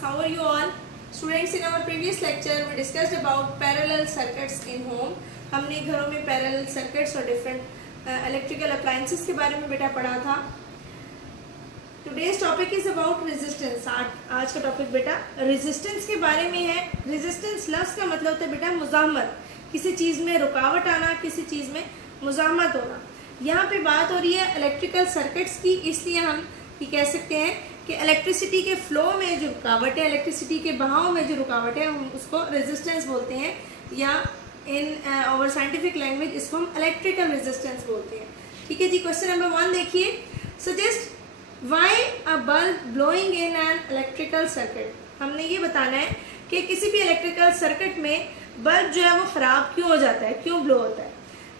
How are you all? Students, in our previous lecture we discussed about parallel circuits in home. हमने घरों में parallel circuits और different electrical appliances के बारे में बेटा पढ़ा था. Today's topic is about resistance. आज का टॉपिक बेटा resistance के बारे में है. Resistance लफ्ज़ का मतलब होता है बेटा मुज़ाहमत, किसी चीज़ में रुकावट आना, किसी चीज़ में मुज़ाहमत होना. यहाँ पे बात हो रही है इलेक्ट्रिकल सर्किट्स की, इसलिए हम ये कह सकते हैं कि इलेक्ट्रिसिटी के फ्लो में जो रुकावट है, इलेक्ट्रिसिटी के बहाव में जो रुकावट है, हम उसको रेजिस्टेंस बोलते हैं, या इन आवर साइंटिफिक लैंग्वेज इसको हम इलेक्ट्रिकल रेजिस्टेंस बोलते हैं. ठीक है जी. क्वेश्चन नंबर 1 देखिए. Suggest why a bulb blowing in an electrical circuit. हमने ये बताना है कि किसी भी इलेक्ट्रिकल सर्किट में बल्ब जो है वो ख़राब क्यों हो जाता है, क्यों ब्लो होता है.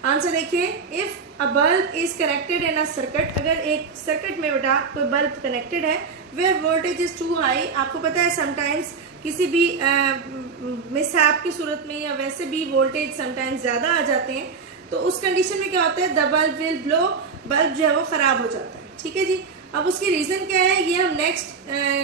आंसर देखिए. If a bulb is connected in a circuit, अगर एक सर्किट में बेटा कोई बल्ब कनेक्टेड है where voltage is too high. आपको पता है समटाइम्स किसी भी मिसहैप की सूरत में या वैसे भी वोल्टेज समटाइम्स ज़्यादा आ जाते हैं, तो उस कंडीशन में क्या होता है, the bulb will blow, bulb जो है वो ख़राब हो जाता है. ठीक है जी. अब उसकी रीज़न क्या है ये हम नेक्स्ट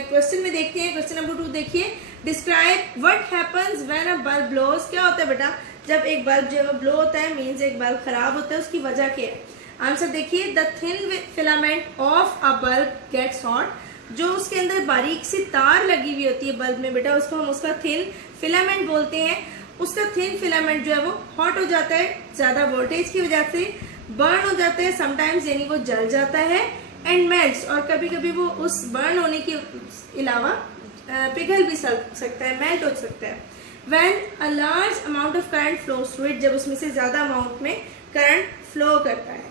क्वेश्चन में देखते हैं. क्वेश्चन नंबर 2 देखिए. Describe what happens when a bulb blows. क्या होता है बेटा जब एक बल्ब जो है वो ब्लो होता है, मीन्स एक बल्ब खराब होता है, उसकी वजह क्या है. आंसर देखिए. The thin filament of a bulb gets hot. जो उसके अंदर बारीक सी तार लगी हुई होती है बल्ब में बेटा, उसको हम उसका थिन फिलामेंट बोलते हैं. उसका थिन फिलामेंट जो है वो हॉट हो जाता है ज़्यादा वोल्टेज की वजह से, बर्न हो जाता है समटाइम्स, यानी वो जल जाता है, एंड मेल्ट्स, और कभी कभी वो उस बर्न होने के अलावा पिघल भी सकता है, मेल्ट हो सकता है. When a large amount of current flows through it, जब उसमें से ज़्यादा अमाउंट में करंट फ्लो करता है.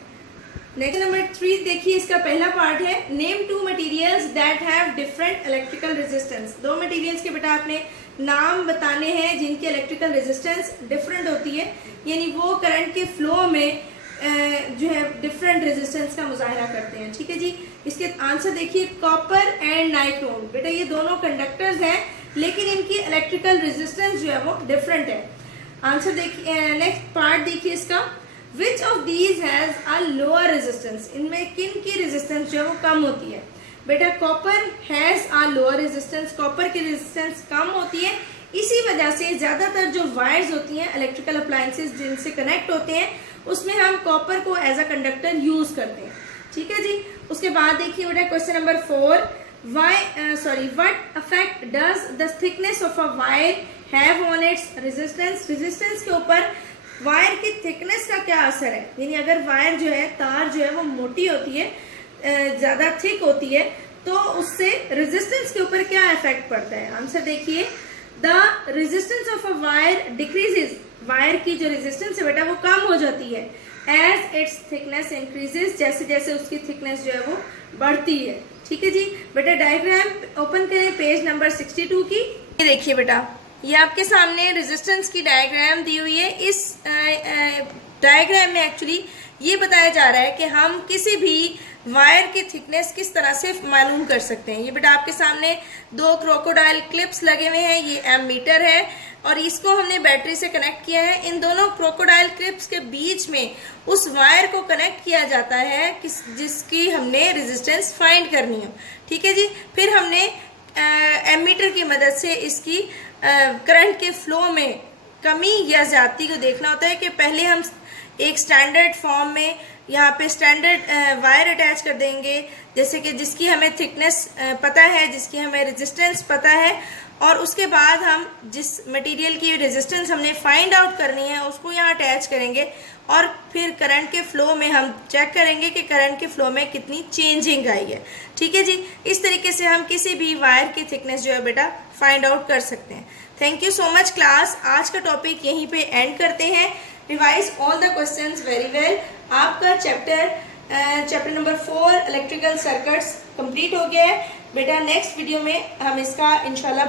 नेक्स्ट नंबर 3 देखिए. इसका पहला पार्ट है name 2 materials that have different electrical resistance. 2 materials के बेटा आपने नाम बताने हैं जिनकी इलेक्ट्रिकल रेजिस्टेंस डिफरेंट होती है, यानी वो करंट के फ्लो में जो है डिफरेंट रेजिस्टेंस का मुजाहरा करते हैं. ठीक है जी. इसके आंसर देखिए. Copper and nichrome. बेटा ये दोनों कंडक्टर्स हैं लेकिन इनकी इलेक्ट्रिकल रेजिस्टेंस जो है वो डिफरेंट है. आंसर देखिए. नेक्स्ट पार्ट देखिए इसका. Which of these has a lower resistance. इनमें किन की रेजिस्टेंस जो है वो कम होती है. बेटा copper has a lower resistance. Copper की रेजिस्टेंस कम होती है. इसी वजह से ज्यादातर जो वायर्स होती हैं इलेक्ट्रिकल अप्लायंसेस जिनसे कनेक्ट होते हैं उसमें हम कॉपर को एज अ कंडक्टर यूज करते हैं. ठीक है जी. उसके बाद देखिए बेटा question number 4. what effect does the thickness of a wire have on its resistance. Resistance के ऊपर वायर की थिकनेस का क्या असर है, यानी अगर वायर जो है, तार जो है वो मोटी होती है, ज़्यादा थिक होती है, तो उससे रेजिस्टेंस के ऊपर क्या इफेक्ट पड़ता है. आंसर देखिए. The resistance of a wire decreases. Wire की जो रेजिस्टेंस है बेटा वो कम हो जाती है एज इट्स थिकनेस इंक्रीजेज, जैसे जैसे उसकी थिकनेस जो है वो बढ़ती है. ठीक है जी. बेटा डायग्राम ओपन करें पेज नंबर 62 की. ये देखिए बेटा ये आपके सामने रेजिस्टेंस की डायग्राम दी हुई है. इस डायग्राम में एक्चुअली ये बताया जा रहा है कि हम किसी भी वायर की थिकनेस किस तरह से मालूम कर सकते हैं. ये बेटा आपके सामने 2 क्रोकोडाइल क्लिप्स लगे हुए हैं. ये एमीटर है और इसको हमने बैटरी से कनेक्ट किया है. इन दोनों क्रोकोडाइल क्लिप्स के बीच में उस वायर को कनेक्ट किया जाता है जिसकी हमने रेजिस्टेंस फाइंड करनी हो. ठीक है जी. फिर हमने एमीटर की मदद से इसकी करंट के फ्लो में कमी या ज़्यादती को देखना होता है कि पहले हम एक स्टैंडर्ड फॉर्म में यहाँ पे स्टैंडर्ड वायर अटैच कर देंगे, जैसे कि जिसकी हमें थिकनेस पता है, जिसकी हमें रेजिस्टेंस पता है, और उसके बाद हम जिस मटेरियल की रेजिस्टेंस हमने फाइंड आउट करनी है उसको यहाँ अटैच करेंगे, और फिर करंट के फ्लो में हम चेक करेंगे कि करंट के फ्लो में कितनी चेंजिंग आई है. ठीक है जी. इस तरीके से हम किसी भी वायर की थिकनेस जो है बेटा फाइंड आउट कर सकते हैं. Thank you so much class. आज का टॉपिक यहीं पे एंड करते हैं. Revise all the questions very well. आपका chapter number 4 electrical circuits complete हो गया है बेटा. नेक्स्ट वीडियो में हम इसका इंशाल्लाह